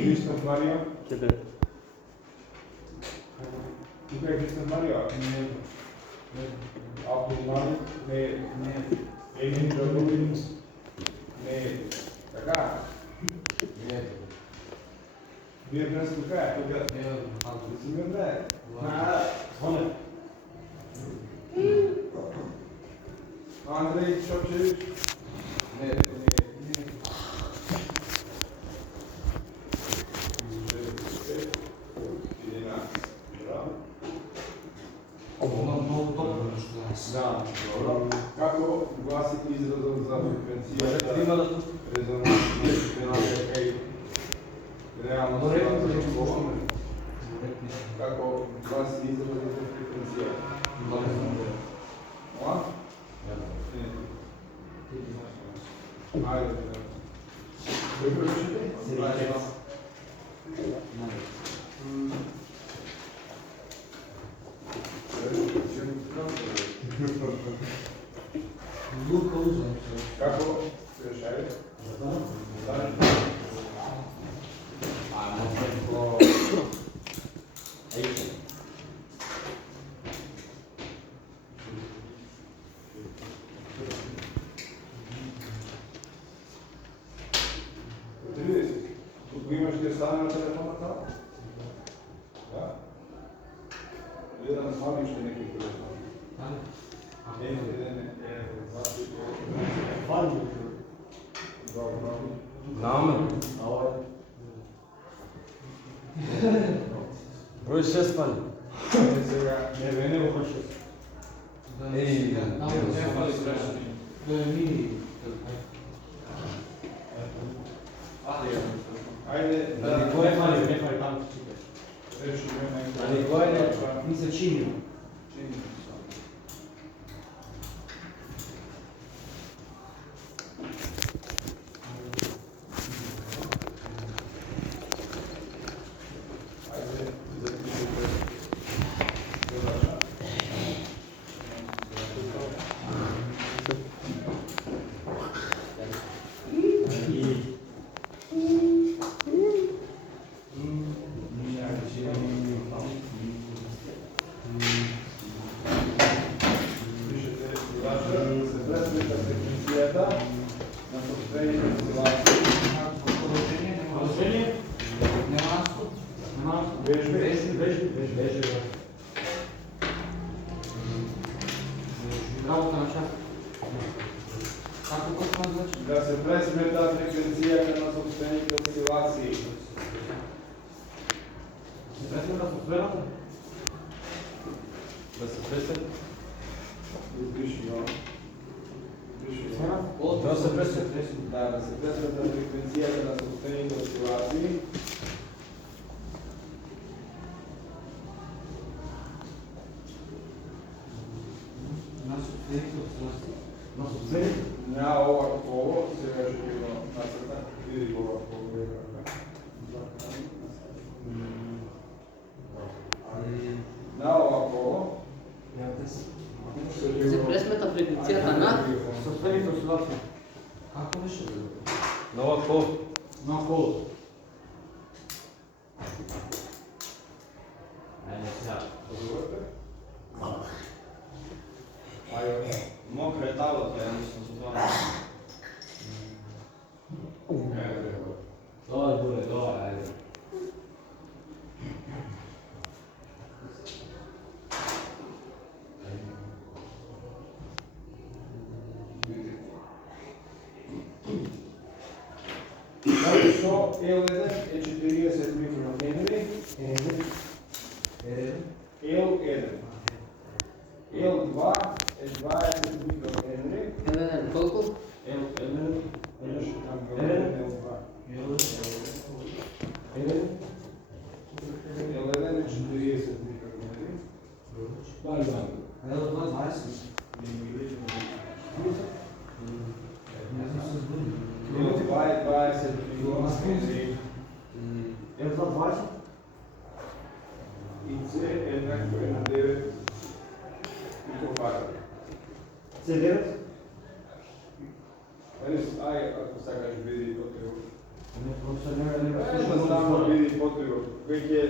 Христос Марија? Кеде? Тука е Христос Марија? Не. Абдулмани? Не. Елин Джордовин? Не. Така? Не. Вие днес тука е? Тука? Не. Сигурно е? Звоне. Андрей Чопчевич? Не. Да, добро. Како гласите изразот за фреквенцијата, резонансната и реалност? Како гласите изразот за фреквенцијата? Ова? Ајде. Кој прочите? Како се решаје? Тук имаш ти стане на телефоната? Да? Или да насладиш некој телефон? Не. Намен. Број 6 фали. Не го хоќеш. Ајде, да никој е фали, не фали таму читаш. Да никој не, ми се чини. Да се пресмета фреквенцијата на собствените осцилации. Пресмета собствената? Да се пресмета? Избриши го. Да се пресмета? Да се пресмета фреквенцијата на собствените осцилации. На собствените? На ова поло, сега ќе ги го насртам, види го ова поло. На ова поло се пресмета фреквенцијата на собствените осцилации. Како беше? На ова поло. на поло. Ајде сега. Позволете? Мокра е таблата, ја мислам со тоа. Тоа буде, тоа, ајде. Zato što L1 je 40 mikrohenry, L1. L2 je 20 mikrohenry, Колку? L1, L2. ниво на спунзи. L2 И С еднакво е на 9 пикофарад. C9? Ај, ако сакаш види потребо. Не, просто не Едноставно види потребо. Веќе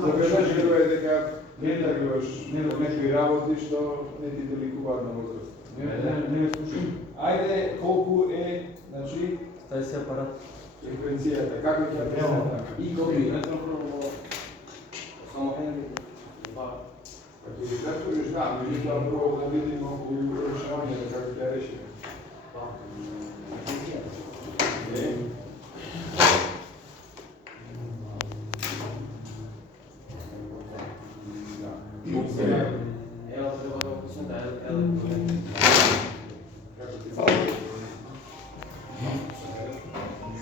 забележиш дека не тргуваш некои работи што не ти доликуваат на возраст. Не слушам. Ајде, колку е, значи, Тај си апарат. фреквенцијата, како ќе ја представам? И кој само Па ќе ви кажеш, да, меѓутоа прво да видиме околу решавањето како ќе ја решиме. Ела треба да опишем да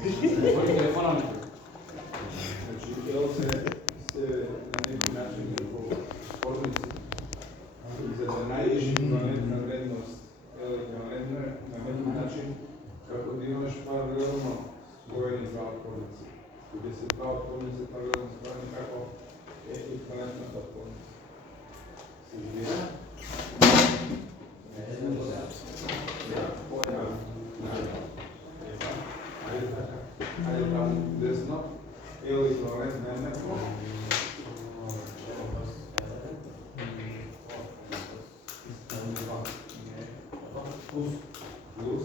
Кој телефона? Значи, ел се на некој начин како спорници. И за да најдеш еквивалентна вредност, ел еквивалентно е на некој начин како да имаш паралелно споени два отпорници. Кога се два отпорници паралелно споени, како е еквивалентната отпорница. Се видира? Ајде таму десно, ел еквивалентно еднакво. Плюс,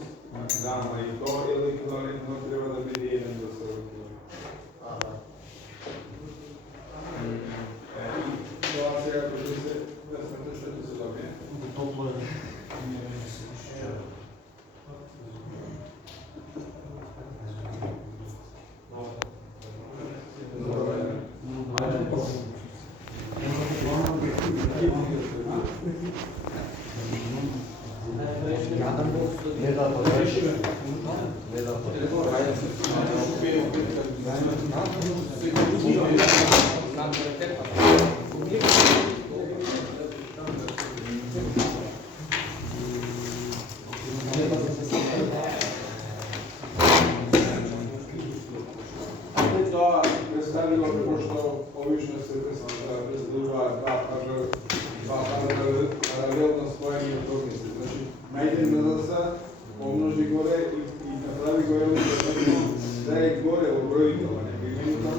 да, ама и то ел еквивалентно треба да биде 1 до се тоа сега кога се пресмете што ќе се добие. Топло е. Тоа представило како што обично се представуваат два паралелно споени отпорници. Значи, најде НДС, помножи горе и направи го ел да е горе во бројител, не би именито.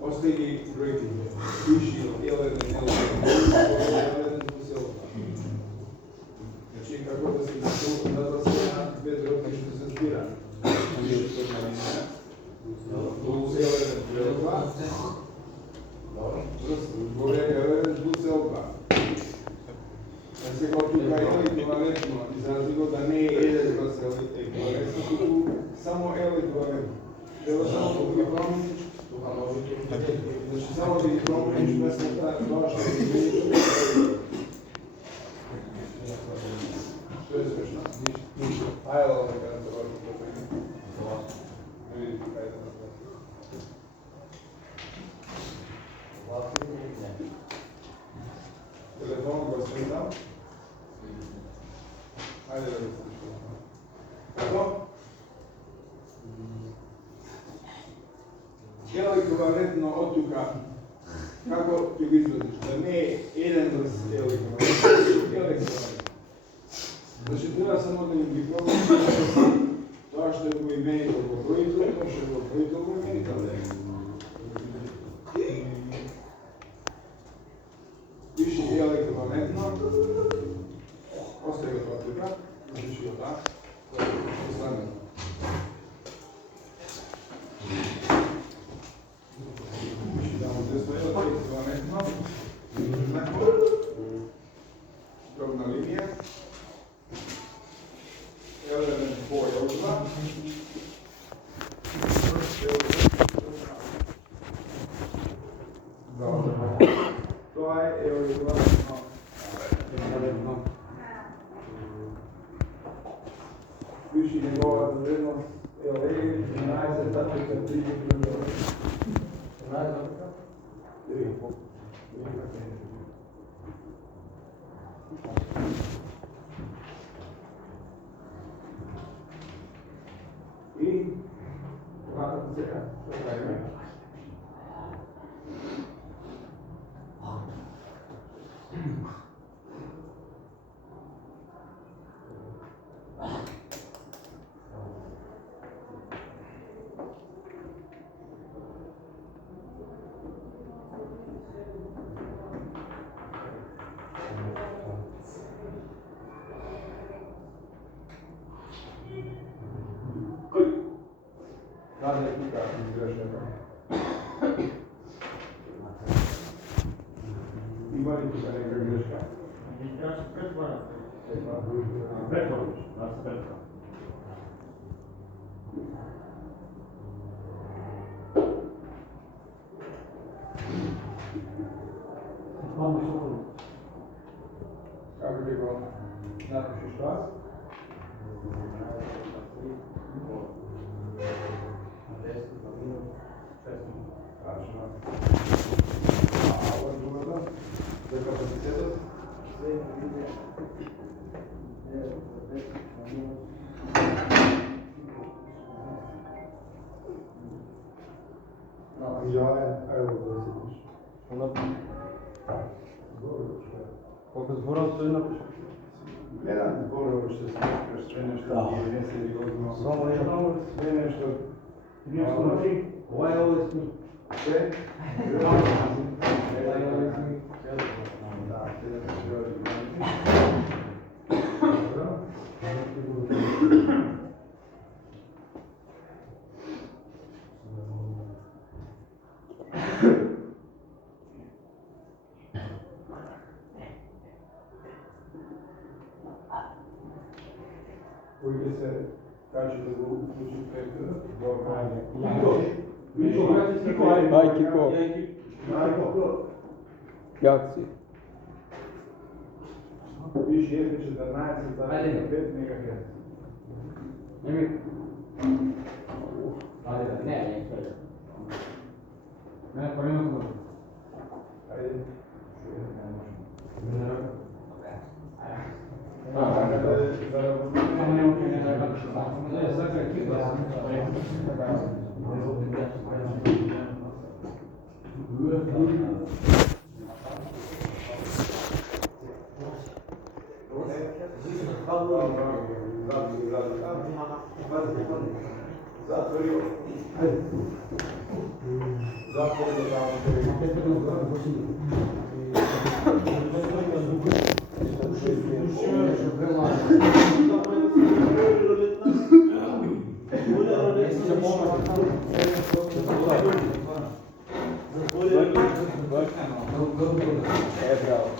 Остај ги бројки. Пиши L1, L2 плюс L2. Значи, како да се се на две дробни што се збира. Плюс L1 плюс L2. Горе L1 плюс L2. Сега тука е еквивалентно, изрази го да не е 1 плюс L еквивалентно, туку само L еквивалентно. Треба само да ги промениш. Значи, само да ги промениш месната, тоа што ги измениш. Што е смешно? Ајде да кажам тоа што промениш. Не види, ајде да направи. Телефон го сметам. Ајде да го слушам. Како? Ел еквивалентно од тука, како ќе го извадиш? Да не е 1 врз ел еквивалентно, ел еквивалентно. Значи, треба само да ги промениш тоа што е го именител во бројител, тоа што е во бројител во именител. Пиши ел еквивалентно, остај го тоа тука, напиши го таа, тоа е слагано. Дробна линија. L1 по L2. Тоа е L1. Виши неговата вредност L1 11,3 км. И когато сега ще правим. Надо и тука изгрешено. Има ли тука нека грешка? Како ќе го напишеш тоа? Тачно. А ова другата? За капацитетот? Колко зборов стои напише? Гледам зборово што се кажеш, све нешто не се сериозно. Све нешто. Ова е овој Све? Кој ќе се качи да го уклучи пред во Ај, Кико. Јак си. Виж, је 14,5 мегахерц. Не, поминувам. Ајде. Само нема кој не да кажа што така. Не, сака Кико. Затворил. Затворил Е, браво.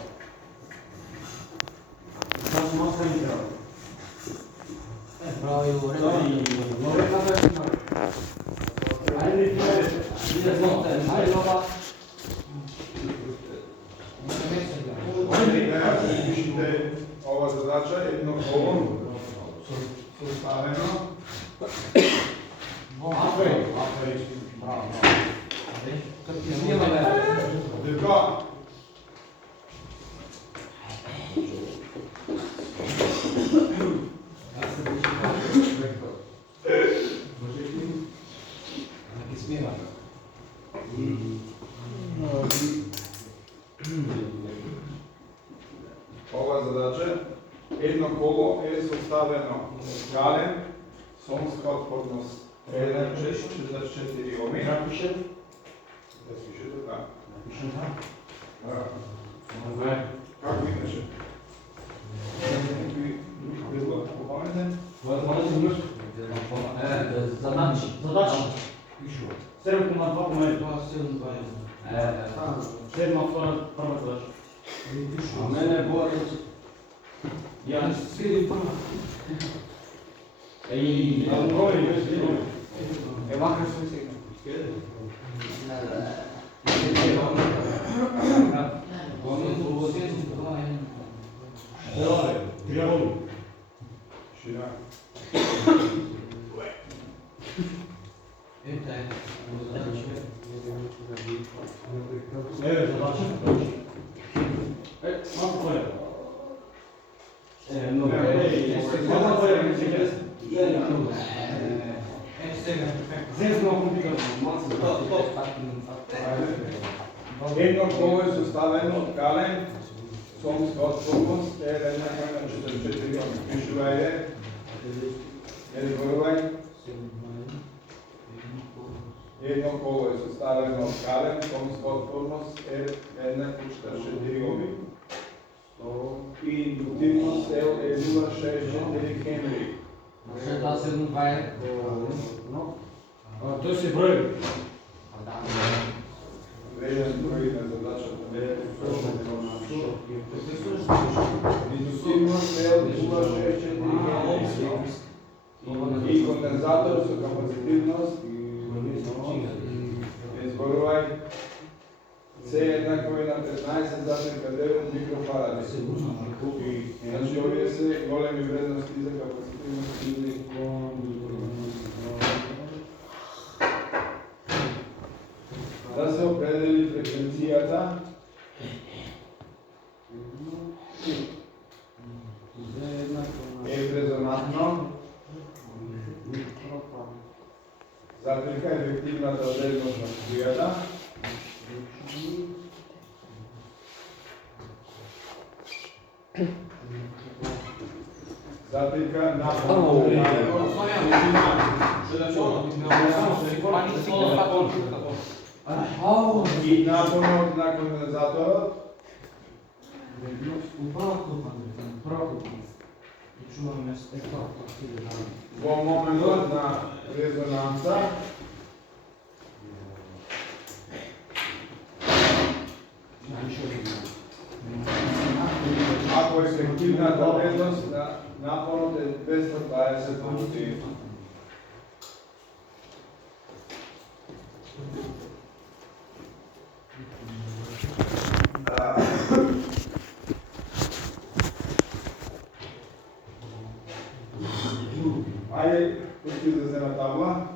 Пишите ова задача едно коло составено. Дека ова задача едно коло е составено од гален сонска отпорност 1,644 Оми. Напишем. Да пише така. Напишем така. Како иначе? Некој друг предлог попаметен? Задачи. 7,2 Седма втора прва задача. А мене е Борис. Ја Скриви прва. Е вака што сега. Шина. Ета е. Еве, задача. Малку поле. Много. Малку поле, Зезно компјутер. Едно коло е составено од кален, сомска отворност, е еднаква на 44 гони. Пишувајте, не зборувај. Едно коло е составено од кален, сомска отворност е еднаква 44 гони. И индуктивност е 0,64 Хенри. Тој се број. Вреден број на задачата. Индуктивност е 0,64 Хенри. И кондензатор со капацитивност изборувај С еднакво е на 15,9 микрофаради. Значи овие се големи вредности за капацитивност или да се определи фреквенцијата е резонантно заприка ефективната одредност на струјата заприка на и напонот на кондензаторот во моментот на резонанца ако ефективната вредност на напонот е 220 пункти. Ајде, пусти да се на табла.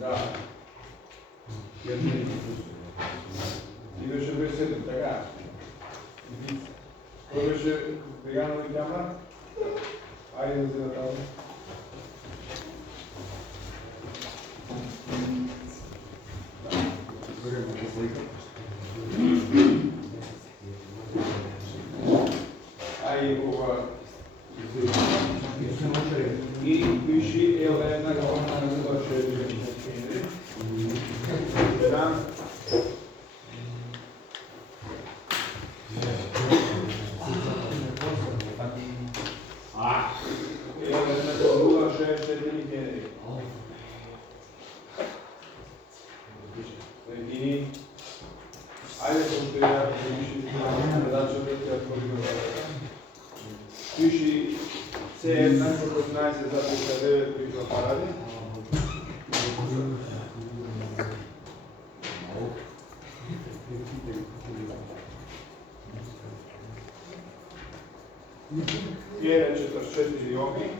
Да. Ти беше беседен, така? Кој беше Веганови тема? Ајде да се на табла. Ајде ова и пиши една колона на 160 Хенри. Да. Една 0,64 Хенри. Прекини. Ајде пошто ја пиши задачата ќе отвориме вака. Пиши се еднакво 15,9 микрофаради. И 44 ohmi.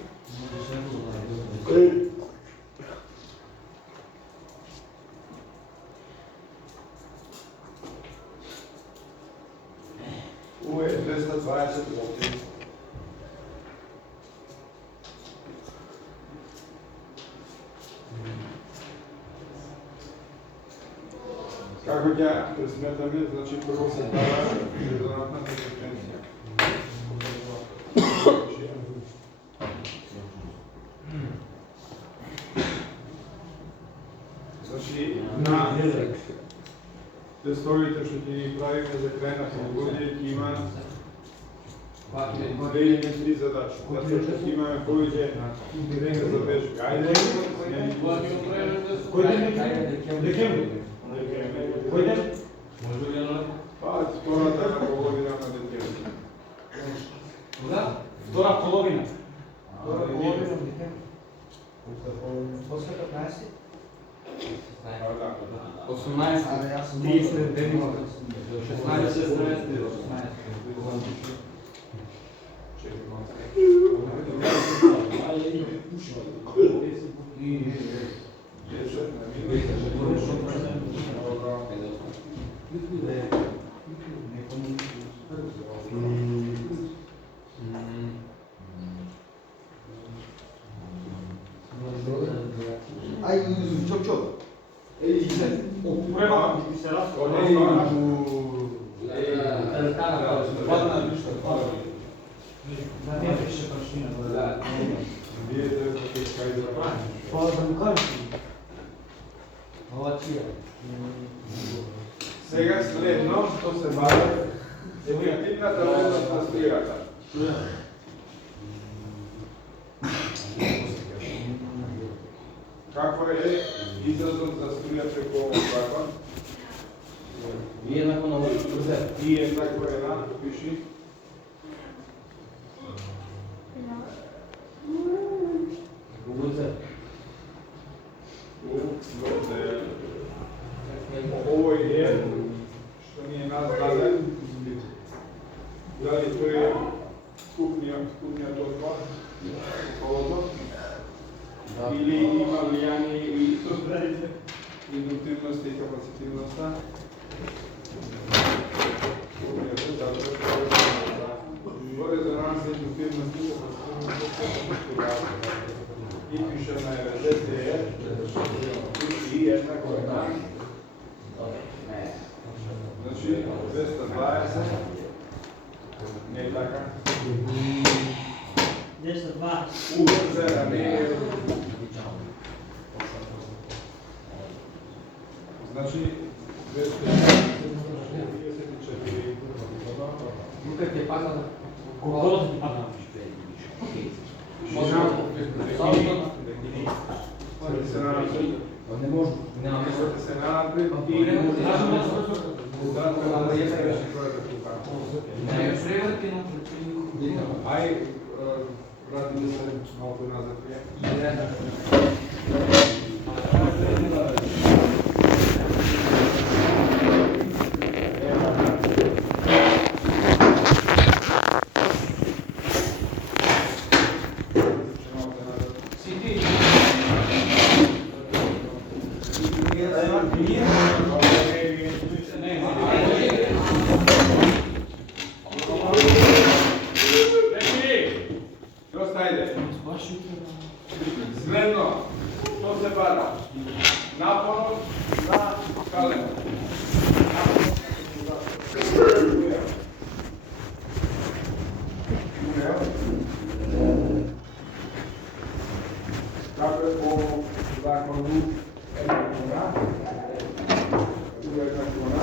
У е 220 volti. Како ќе пресметаме, значи прво се дава резонантната фреквенција. Значи на тестовите што ќе ги правиме за крај на полугодие ќе има 2 или 3 задачи. Затоа што ќе имаме повеќе време за бежка. Ајде, кој ден е? Декември. Кој ден? Може ли јануари? Па, втората половина на декември. Кога? Втора половина. Втора половина. После 15? 18, 39, 16, 17. Ai, ciao. Према се Сега следно што се бави ефективната вредност на струјата. Каква е изразот за струја преку овој закон? И еднакво на овој. И еднакво е на, пиши. Овој е што ни е нас даден, дали тој е скупниот отпад, холодот, или има влијание и индуктивноста и капацитивноста. Во резонанса индуктивност и капацитивност и пише на РЗТ и еднакво е на. Значи 220 не е така. 220. Уврзена не е. Значи 234. Тука ќе пада на Кого да ти падна? не може. Нема Можете се напред и ај вратите се малку назад. Следно, што се бара? Напорот на каленот. Како е по закону еднакво на, еднакво на,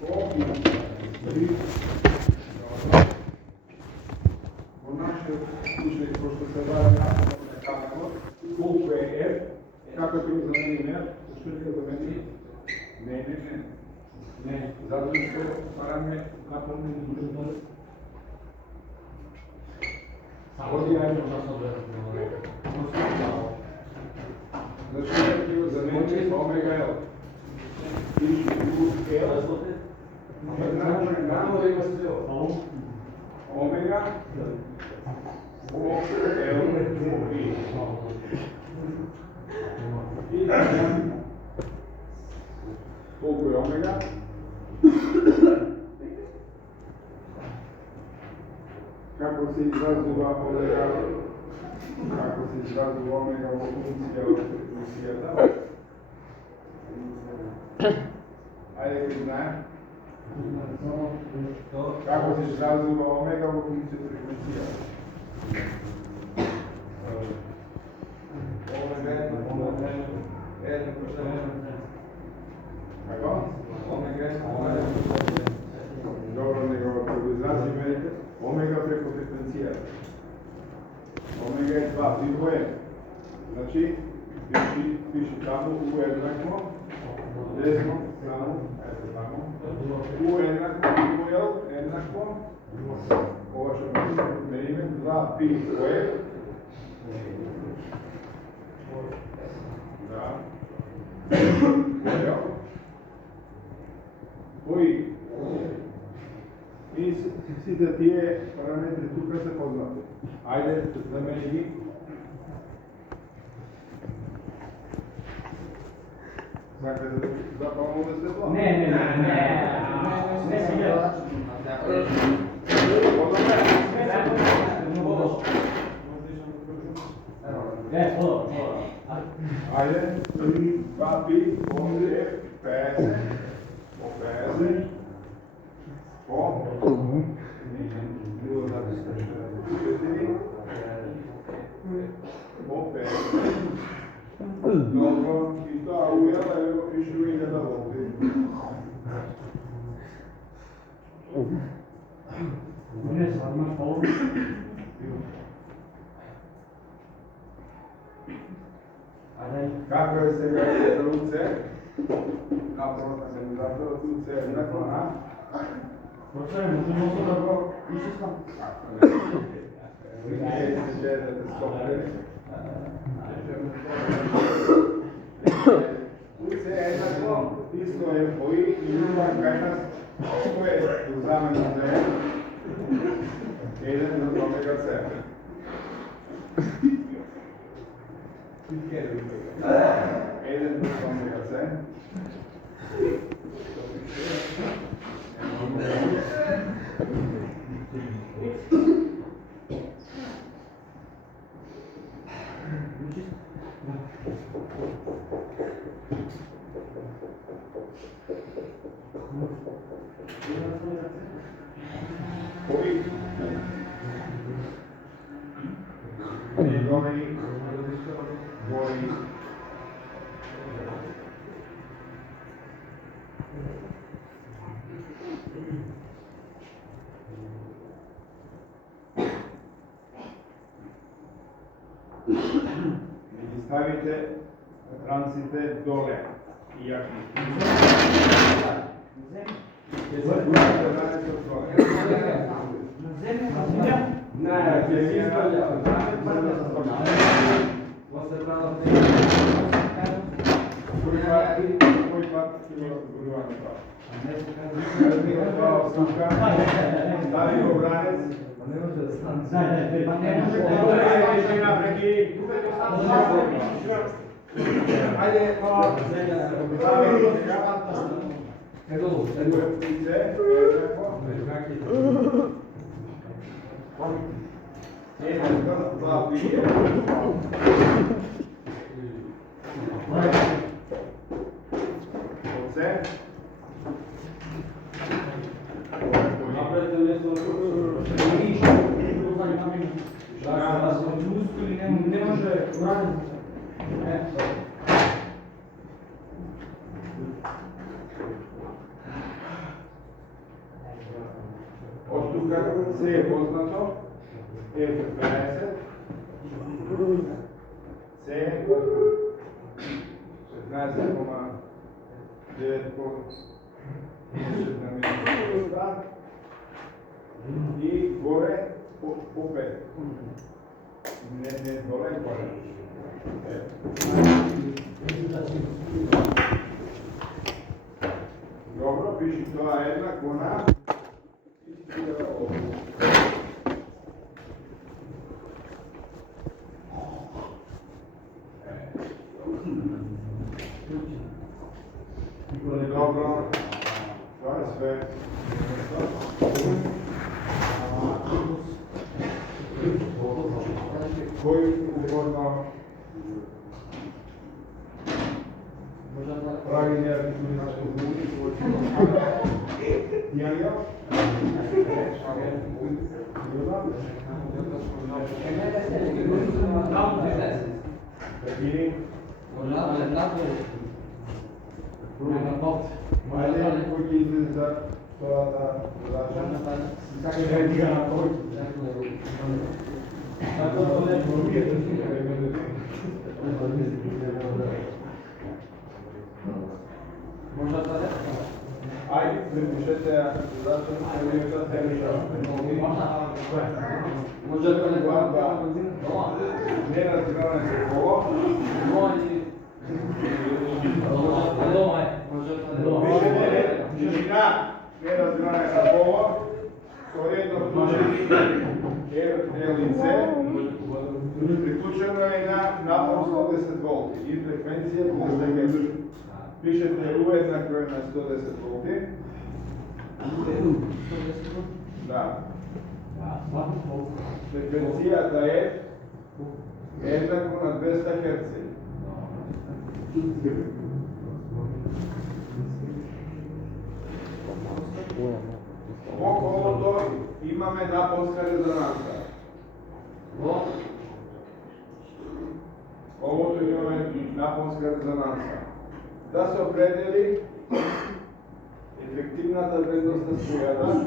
по три. Во нашиот случај, пошто се бара напорот на каленот, колку е F, како ќе го заменим F, што ќе го заменим? Не. Затоа што бараме напорот на индуктивност. Значи, ќе го заменим омега L. Пиши плюс L, еднакво е на омега по L и колку е омега? Како се изразува омега? Како се изразува омега во функција од фреквенцијата? Ајде ќе знаем. Како се изразува омега во функција фреквенција? Како? Добро, него ќе го изразиме омега преку фреквенцијата. Омега е 2, пиво е. Значи, пиши таму U еднакво, десно, таму, ето таму. U еднакво, пиво L еднакво, ова што мериме, 2 пи F. Кои? И сите тие параметри тука се познати. Ајде, замени ги. Сакате да запалмо да се тоа? Не сега. Ајде, 3 папи, 50, по 50, по 0,4, по 50. Dobro, i to ujela je pišu i da vodi. Ne znam, imaš pologu? Kako je se gledali za ruce? Napravo sam se mi zato ruce je rekao na? Profesore, možemo to da go više sam? Ne se želite stopne. Ruce je jednako, isto je boji i ljubav kaj nas što je u zamenu za jedan za omega C. Jedan za omega C. Koji? Gori. Ставите ранците доле и јаки. Стави го бранец. Ajde, hvala. Ne može uraditi. Od tuka sve je poznato, F50, C, 16,9 i gore po 5. Ne dole, gore. Dobro, piši to jednako na dobro, to je sve. Koji ugodno pravi nervni Janjo? Ajde, koji ti izgleda za toata zadača? Kako je ti ga na koji? Tako da ne probijete svi kada imate. Možda tada? Ajde, pripišete zadača na koji je to temiša. Možda tada ne razgledane se kolo. L и C приклучено е на напон 110 волти и фреквенција 200 Hz. Пишете U еднакво е на 110 волти. Да. Фреквенцијата е еднакво на 200 Hz. Во колото имаме напонска резонанса. Овото имаме напонска резонанса. Да се определи ефективната вредност на струјата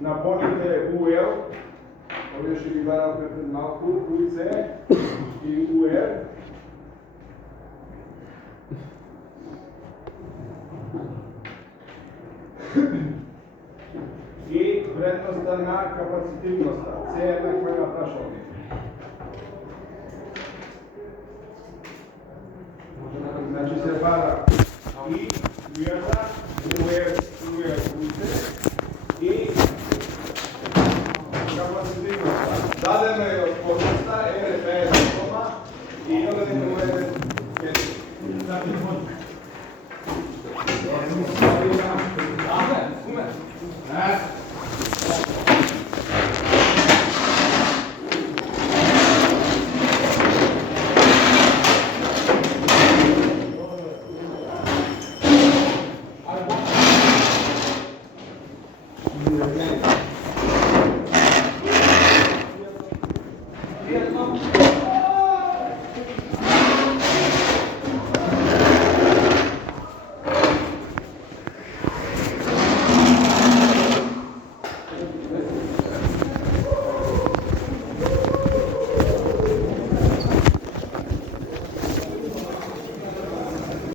напоните UL, овие ще ги бараме пред малку, UC и UR. И вредноста на капацитивноста. Се еднакво е на прашални. Значи се бара и UR-та, UC и капацитивноста. Дадено е